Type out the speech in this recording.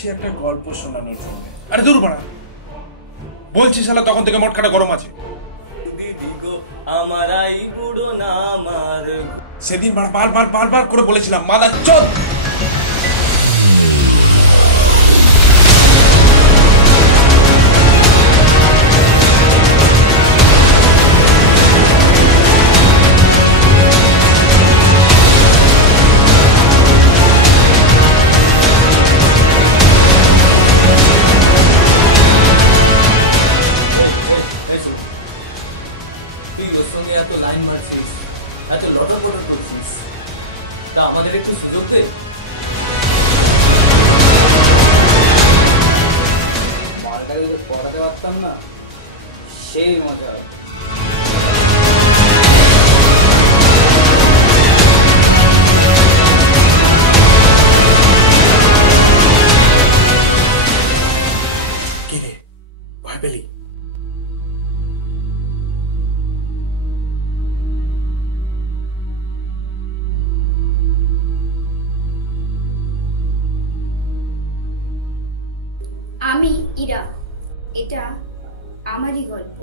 এসেছি একটা গল্প শোনানোর জন্য। আরে দূর বাড়া, বলছি শালা তখন থেকে মটকাটা গরম আছে। সেদিন বারবার করে বলেছিলাম মাদার চোদ। এত লাইন মারছিস, এত লটর বটর করছিস, তা আমাদের একটু সুযোগ দে। মালটাকে যদি পড়াতে পারতাম না, সেই মজা। কি রে, ভয় পেলি? আমি ইরা, এটা আমারই গল্প।